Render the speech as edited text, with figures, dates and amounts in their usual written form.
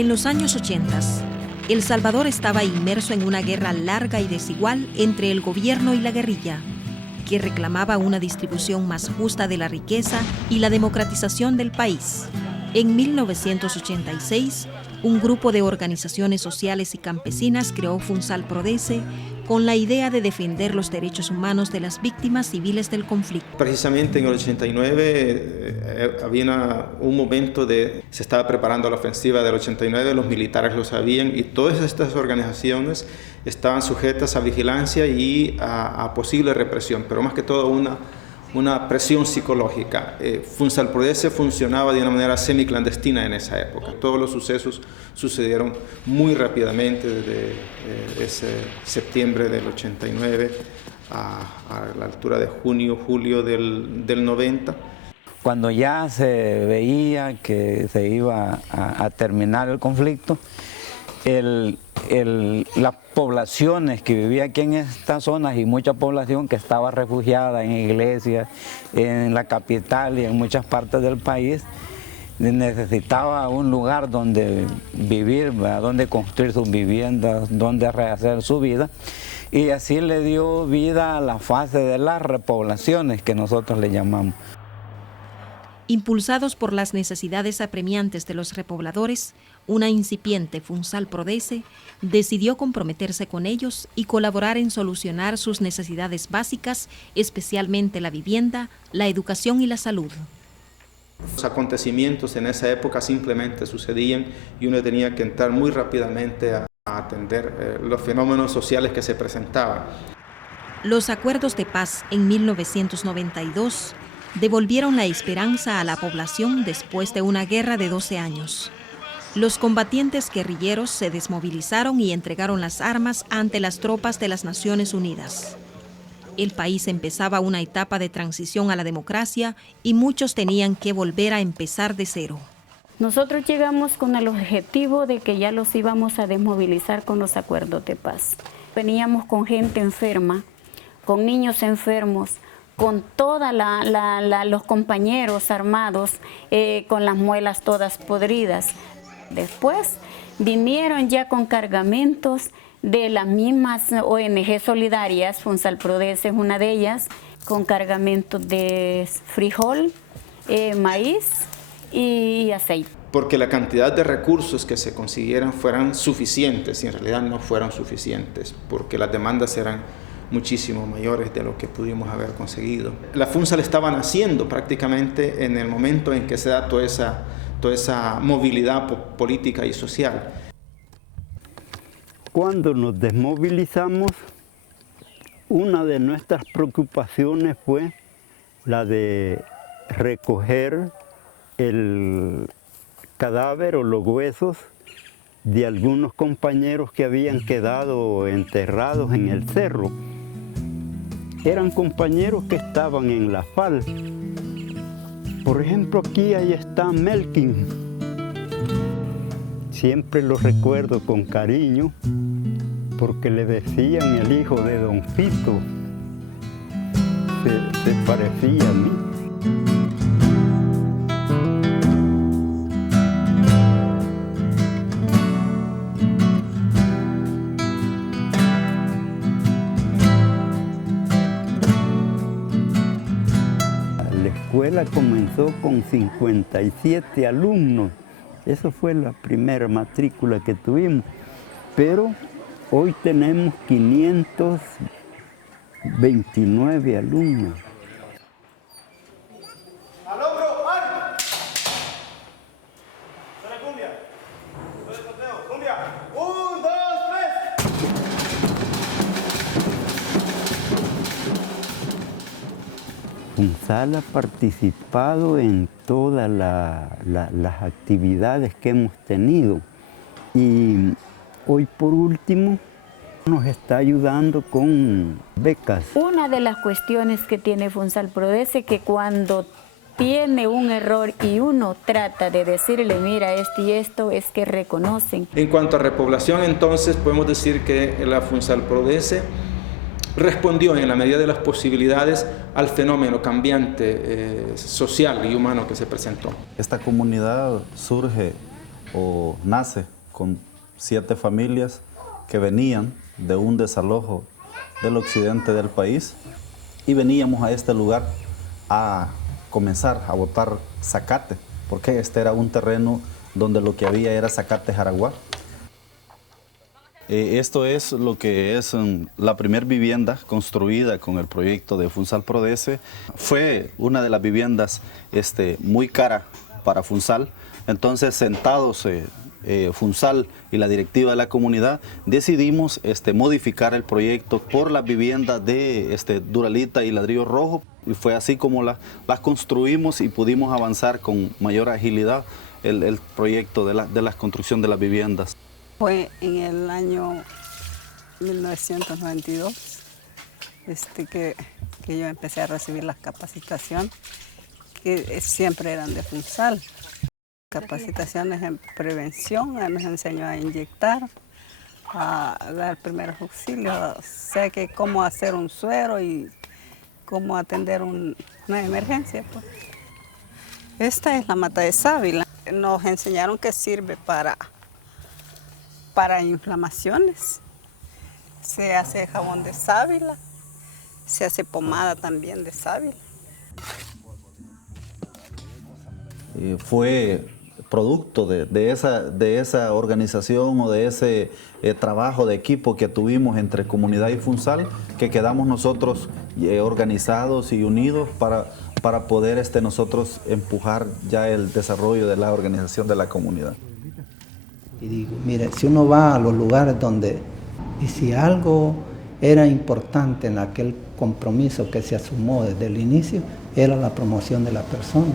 En los años 80, El Salvador estaba inmerso en una guerra larga y desigual entre el gobierno y la guerrilla, que reclamaba una distribución más justa de la riqueza y la democratización del país. En 1986, un grupo de organizaciones sociales y campesinas creó Funsal Prodece con la idea de defender los derechos humanos de las víctimas civiles del conflicto. Precisamente en el 89 había un momento se estaba preparando la ofensiva del 89, los militares lo sabían y todas estas organizaciones estaban sujetas a vigilancia y a posible represión, pero más que todo una presión psicológica. Funsal Prodece funcionaba de una manera semiclandestina en esa época. Todos los sucesos sucedieron muy rápidamente desde ese septiembre del 89 a la altura de junio, julio del 90. Cuando ya se veía que se iba a terminar el conflicto, las poblaciones que vivían aquí en estas zonas y mucha población que estaba refugiada en iglesias, en la capital y en muchas partes del país, necesitaba un lugar donde vivir, donde construir sus viviendas, donde rehacer su vida, y así le dio vida a la fase de las repoblaciones que nosotros le llamamos. Impulsados por las necesidades apremiantes de los repobladores, una incipiente Funsal Prodece decidió comprometerse con ellos y colaborar en solucionar sus necesidades básicas, especialmente la vivienda, la educación y la salud. Los acontecimientos en esa época simplemente sucedían y uno tenía que entrar muy rápidamente a atender los fenómenos sociales que se presentaban. Los acuerdos de paz en 1992 devolvieron la esperanza a la población después de una guerra de 12 años. Los combatientes guerrilleros se desmovilizaron y entregaron las armas ante las tropas de las Naciones Unidas. El país empezaba una etapa de transición a la democracia y muchos tenían que volver a empezar de cero. Nosotros llegamos con el objetivo de que ya los íbamos a desmovilizar con los acuerdos de paz. Veníamos con gente enferma, con niños enfermos, con todos los compañeros armados, con las muelas todas podridas. Después vinieron ya con cargamentos de las mismas ONG solidarias, Funsal Prodece es una de ellas, con cargamentos de frijol, maíz y aceite. Porque la cantidad de recursos que se consiguieran fueran suficientes, y en realidad no fueron suficientes, porque las demandas eran muchísimo mayores de lo que pudimos haber conseguido. La Funsal estaba naciendo prácticamente en el momento en que se da toda esa movilidad política y social. Cuando nos desmovilizamos, una de nuestras preocupaciones fue la de recoger el cadáver o los huesos de algunos compañeros que habían quedado enterrados en el cerro. Eran compañeros que estaban en la FAL. Por ejemplo, aquí ahí está Melkin. Siempre lo recuerdo con cariño porque le decían el hijo de Don Fito. Se parecía a mí. La escuela comenzó con 57 alumnos. Esa fue la primera matrícula que tuvimos. Pero hoy tenemos 529 alumnos. ¡Al hombro, ¡ar! ¡Suena cumbia! ¡Suena conteo! ¡Cumbia! ¡1, 2, 3! Funsal ha participado en todas las actividades que hemos tenido y hoy por último nos está ayudando con becas. Una de las cuestiones que tiene Funsal Prodece es que cuando tiene un error y uno trata de decirle, mira, esto y esto, es que reconocen. En cuanto a repoblación, entonces, podemos decir que la Funsal Prodece respondió en la medida de las posibilidades al fenómeno cambiante social y humano que se presentó. Esta comunidad surge o nace con 7 familias que venían de un desalojo del occidente del país y veníamos a este lugar a comenzar a botar zacate, porque este era un terreno donde lo que había era zacate jaraguá. Esto es lo que es la primera vivienda construida con el proyecto de Funsal Prodece. Fue una de las viviendas muy cara para Funsal. Entonces, sentados Funsal y la directiva de la comunidad, decidimos modificar el proyecto por las viviendas de Duralita y ladrillo rojo. Y fue así como las construimos y pudimos avanzar con mayor agilidad el proyecto de la construcción de las viviendas. Fue en el año 1992 que yo empecé a recibir las capacitaciones, que siempre eran de Funsal. Capacitaciones en prevención, nos enseñó a inyectar, a dar primeros auxilios, sé que cómo hacer un suero y cómo atender una emergencia. Pues. Esta es la mata de sábila. Nos enseñaron que sirve para inflamaciones. Se hace jabón de sábila, se hace pomada también de sábila. Fue producto de esa organización o de ese trabajo de equipo que tuvimos entre comunidad y Funsal, que quedamos nosotros organizados y unidos para poder nosotros empujar ya el desarrollo de la organización de la comunidad. Y digo, mire, si uno va a los lugares y si algo era importante en aquel compromiso que se asumió desde el inicio, era la promoción de la persona.